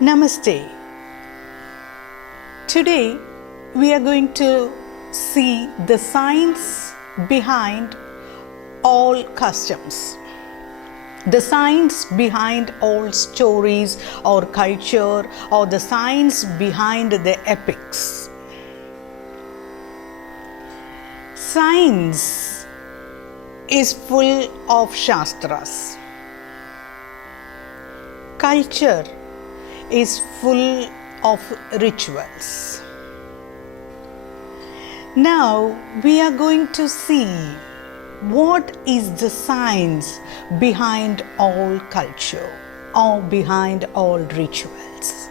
Namaste. Today we are going to see the science behind all customs, the science behind all stories or culture, or the science behind the epics. Science is full of shastras. Culture is full of rituals. Now we are going to see what is the science behind all culture or behind all rituals.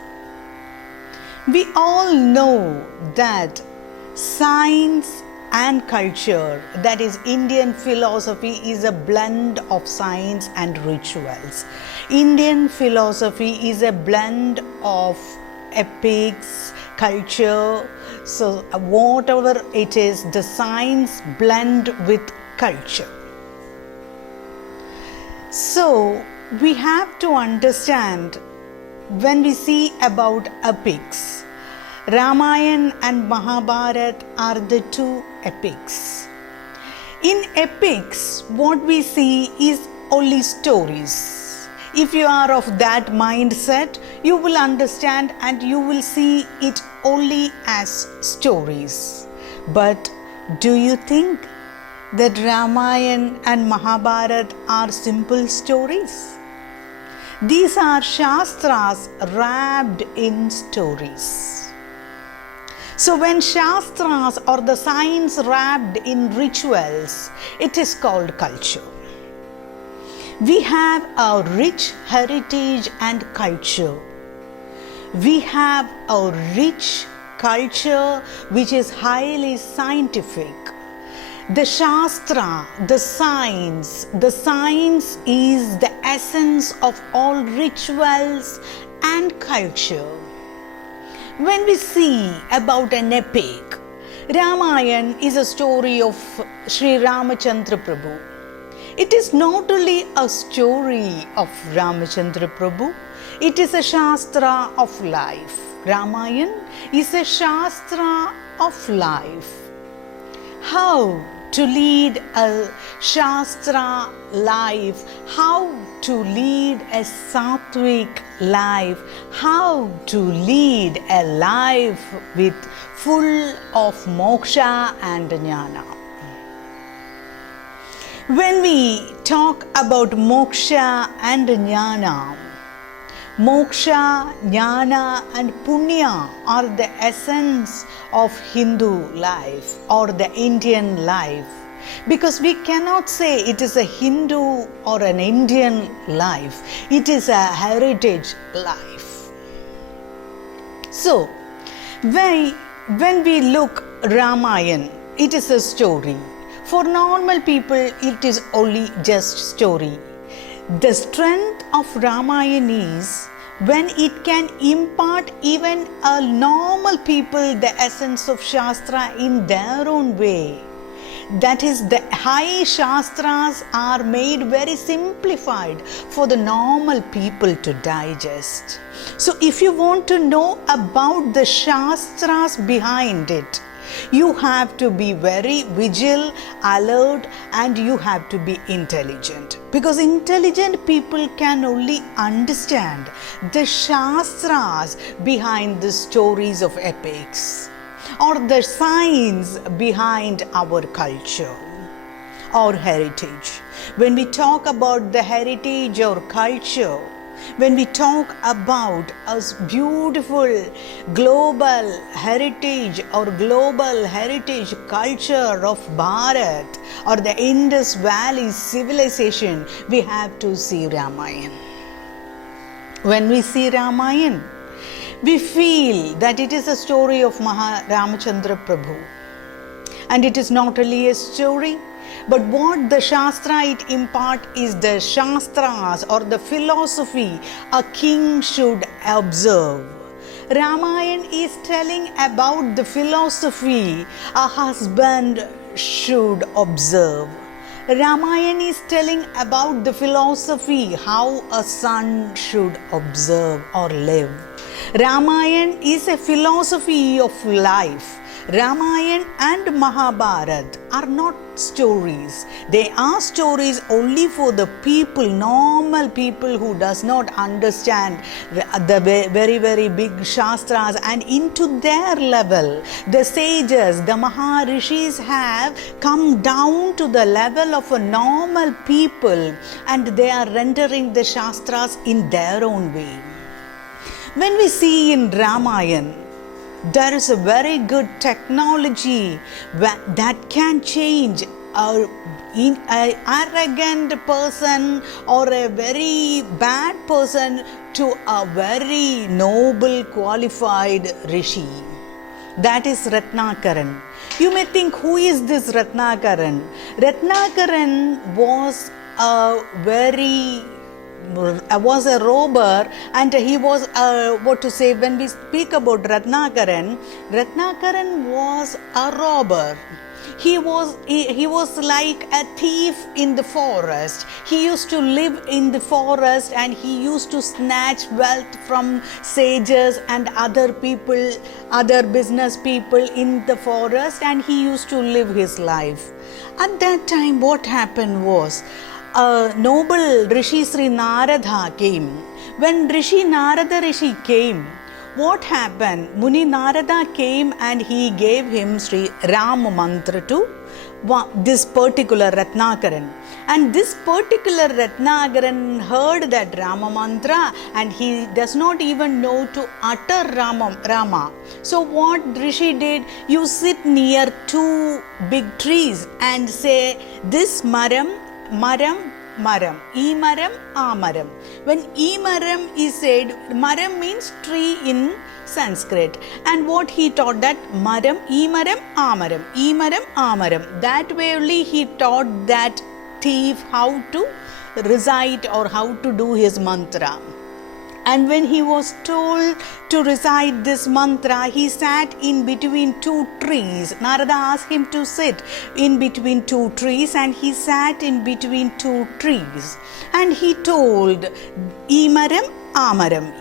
We all know that science and culture, that is Indian philosophy, is a blend of science and rituals. Indian philosophy is a blend of epics, culture, so whatever it is, the science blend with culture. So we have to understand, when we see about epics, Ramayana and Mahabharata are the two epics. In epics, what we see is only stories. If you are of that mindset, you will understand and you will see it only as stories. But do you think that Ramayana and Mahabharata are simple stories? These are shastras wrapped in stories. So when shastras or the science wrapped in rituals, it is called culture. We have a rich heritage and culture. We have a rich culture which is highly scientific. The shastra, the science is the essence of all rituals and culture. When we see about an epic, Ramayana is a story of Sri Ramachandra Prabhu. It is not only a story of Ramachandra Prabhu, it is a shastra of life. Ramayana is a shastra of life. How to lead a shastra life, how to lead a sattvic life, how to lead a life with full of moksha and jnana. When we talk about moksha and jnana, moksha, jnana and punya are the essence of Hindu life or the Indian life, because we cannot say it is a Hindu or an Indian life. It is a heritage life. So when we look Ramayana, it is a story. For normal people, it is only just story. The strength of Ramayana is when it can impart even a normal people the essence of Shastra in their own way. That is, the high Shastras are made very simplified for the normal people to digest. So if you want to know about the Shastras behind it, you have to be very vigilant, alert, and you have to be intelligent. Because intelligent people can only understand the shastras behind the stories of epics, or the science behind our culture or heritage. When we talk about the heritage or culture, when we talk about a beautiful global heritage or global heritage culture of Bharat or the Indus Valley civilization, we have to see Ramayana. When we see Ramayana, we feel that it is a story of Ramachandra Prabhu. And it is not only a story, but what the Shastra it impart is the Shastras or the philosophy a king should observe. Ramayana is telling about the philosophy a husband should observe. Ramayana is telling about the philosophy how a son should observe or live. Ramayana is a philosophy of life. Ramayana and Mahabharata are not stories. They are stories only for the people, normal people who does not understand the very, very big Shastras, and into their level. The sages, the Maharishis have come down to the level of a normal people, and they are rendering the Shastras in their own way. When we see in Ramayana, there is a very good technology that can change an arrogant person or a very bad person to a very noble, qualified rishi. That is Ratnakaran. You may think, who is this Ratnakaran? Ratnakaran was a robber, and he was when we speak about Ratnakaran was a robber. He was like a thief in the forest. He used to live in the forest, and he used to snatch wealth from sages and other people, other business people in the forest, and he used to live his life. At that time, what happened was, noble Rishi Sri Narada came. When Narada Rishi came, what happened? Muni Narada came and he gave him Sri Rama Mantra to this particular Ratnakaran. And this particular Ratnakaran heard that Rama Mantra, and he does not even know to utter Rama. So what Rishi did, you sit near two big trees and say, this maram, Imaram, Amaram. When Imaram is said, Maram means tree in Sanskrit. And what he taught that Maram, Imaram, Amaram. That way only he taught that thief how to recite or how to do his mantra. And when he was told to recite this mantra, he sat in between two trees. Narada asked him to sit in between two trees, and he sat in between two trees. And he told, Imaram, Amaram,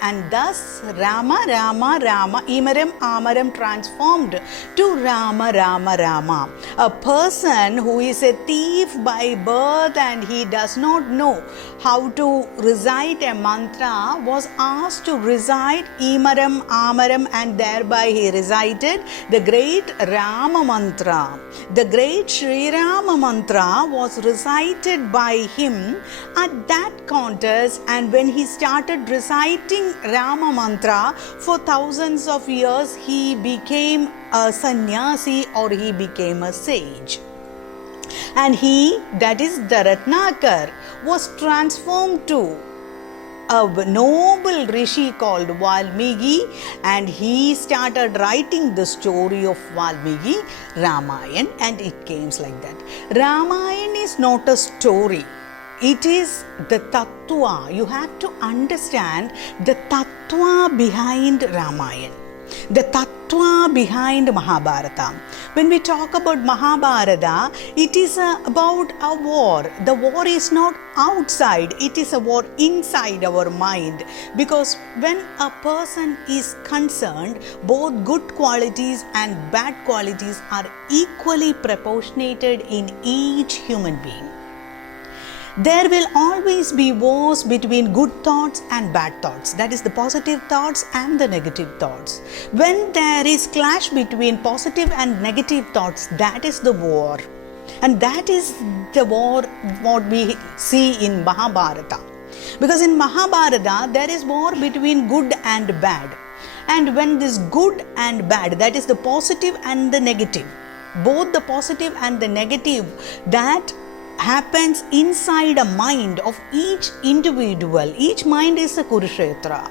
and thus Rama, Imaram, Amaram transformed to Rama. A person who is a thief by birth and he does not know how to recite a mantra was asked to recite Imaram, Amaram, and thereby he recited the great Rama Mantra. The great Sri Rama Mantra was recited by him at that contest, and when he started reciting Rama Mantra for thousands of years, he became a sannyasi or he became a sage. And he, that is the Ratnakar, was transformed to a noble rishi called Valmiki, and he started writing the story of Valmiki, Ramayana, and it came like that. Ramayana is not a story. It is the tattva. You have to understand the tattva behind Ramayana, the tattva behind Mahabharata. When we talk about Mahabharata, it is about a war. The war is not outside, it is a war inside our mind. Because when a person is concerned, both good qualities and bad qualities are equally proportionated in each human being. There will always be wars between good thoughts and bad thoughts. That is the positive thoughts and the negative thoughts. When there is clash between positive and negative thoughts, that is the war. And that is the war what we see in Mahabharata. Because in Mahabharata, there is war between good and bad. And when this good and bad, that is the positive and the negative, both the positive and the negative, that happens inside a mind of each individual. Each mind is a Kurukshetra.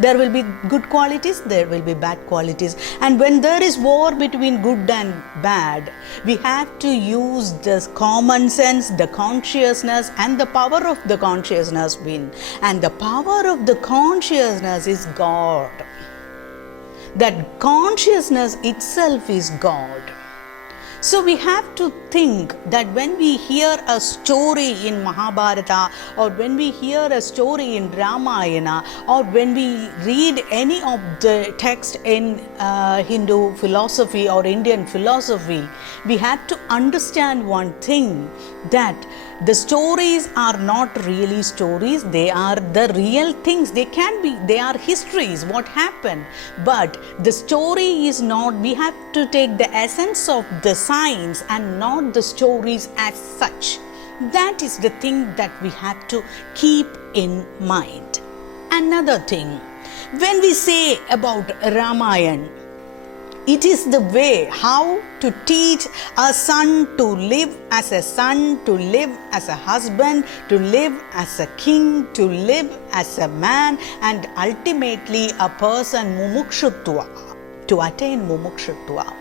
There will be good qualities, there will be bad qualities. And when there is war between good and bad, we have to use the common sense, the consciousness, and the power of the consciousness win. And the power of the consciousness is God. That consciousness itself is God. So we have to think that when we hear a story in Mahabharata, or when we hear a story in Ramayana, or when we read any of the text in Hindu philosophy or Indian philosophy, we have to understand one thing, that the stories are not really stories, they are the real things. They are histories, what happened. But the story is not, we have to take the essence of the science and not the stories as such. That is the thing that we have to keep in mind. Another thing, when we say about Ramayana, it is the way how to teach a son to live as a son, to live as a husband, to live as a king, to live as a man, and ultimately a person mumukshutva, to attain mumukshutva.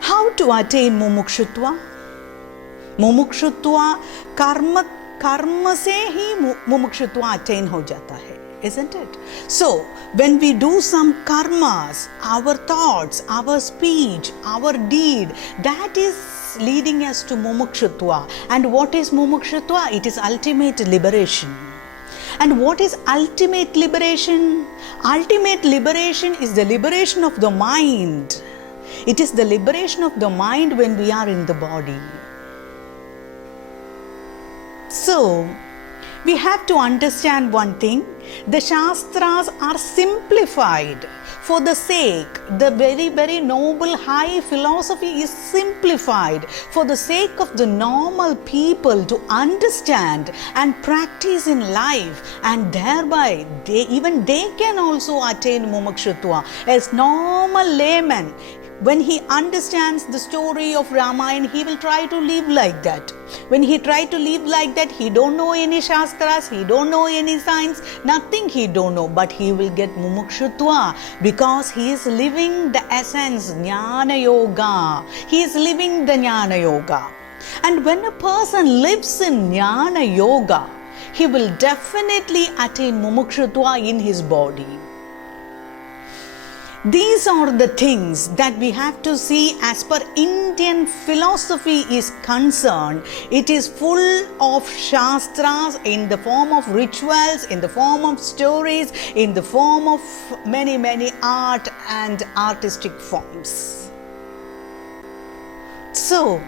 How to attain mumukshutva? Mumukshutva कर्म से ही मुमुक्षुत्व attain हो जाता है, isn't it? So when we do some karmas, our thoughts, our speech, our deed, that is leading us to mumukshutva. And what is mumukshutva? It is ultimate liberation. And what is ultimate liberation? Ultimate liberation is the liberation of the mind. It is the liberation of the mind when we are in the body. So, we have to understand one thing, the Shastras are simplified for the sake, the very, very noble high philosophy is simplified for the sake of the normal people to understand and practice in life, and thereby they can also attain mumukshutva. As normal layman, when he understands the story of Ramayana, he will try to live like that. When he try to live like that, he don't know any Shastras, he don't know any science, nothing he don't know, but he will get mumukshutva because he is living the essence, Jnana Yoga. He is living the Jnana Yoga. And when a person lives in Jnana Yoga, he will definitely attain mumukshutva in his body. These are the things that we have to see as per Indian philosophy is concerned. It is full of Shastras in the form of rituals, in the form of stories, in the form of many, many art and artistic forms. So,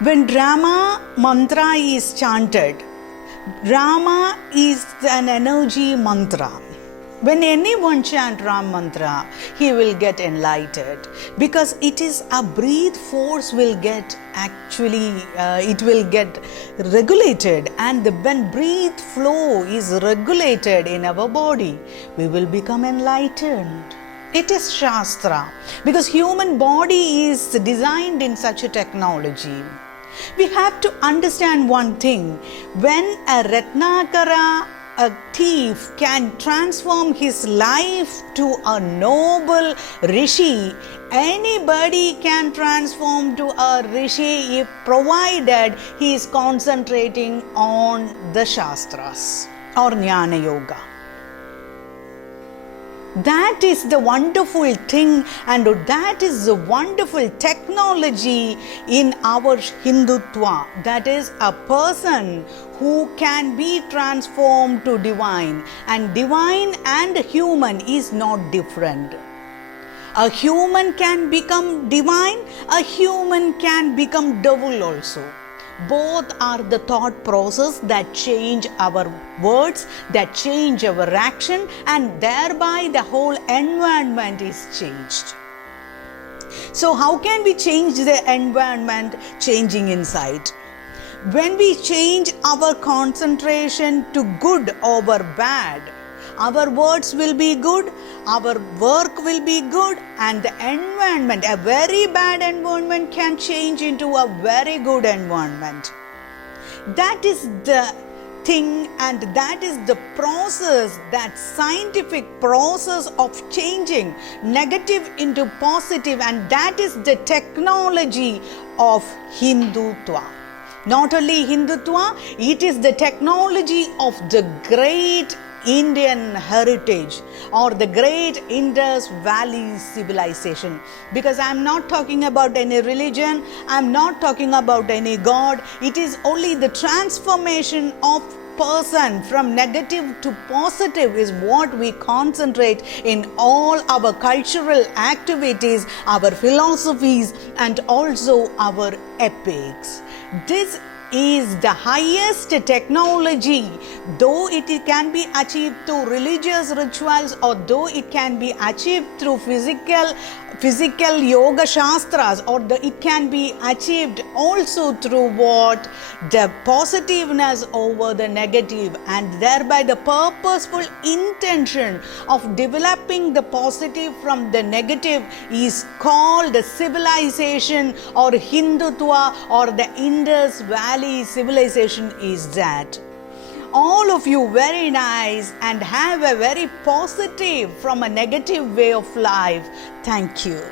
when Rama mantra is chanted, Rama is an energy mantra. When anyone chant Ram mantra, he will get enlightened because it is a breath force will get it will get regulated, and when breath flow is regulated in our body, we will become enlightened. It is Shastra because human body is designed in such a technology. We have to understand one thing, when a Ratnakara, a thief, can transform his life to a noble rishi, anybody can transform to a rishi if provided he is concentrating on the Shastras or Jnana Yoga. That is the wonderful thing, and that is the wonderful technology in our Hindutva. That is a person who can be transformed to divine, and divine and human is not different. A human can become divine, a human can become devil also. Both are the thought process that change our words, that change our action, and thereby the whole environment is changed. So how can we change the environment? Changing inside. When we change our concentration to good over bad, our words will be good, our work will be good, and the environment, a very bad environment can change into a very good environment. That is the thing, and that is the process, that scientific process of changing negative into positive, and that is the technology of Hindutva. Not only Hindutva, it is the technology of the great Indian heritage or the great Indus Valley civilization. Because I am not talking about any religion, I am not talking about any God. It is only the transformation of person from negative to positive is what we concentrate in all our cultural activities, our philosophies, and also our epics. This is the highest technology, though it can be achieved through religious rituals or though it can be achieved through physical yoga shastras, or it can be achieved also through what the positiveness over the negative, and thereby the purposeful intention of developing the positive from the negative is called the civilization or Hindutva or the Indus Valley civilization is that. All of you very nice and have a very positive from a negative way of life. Thank you.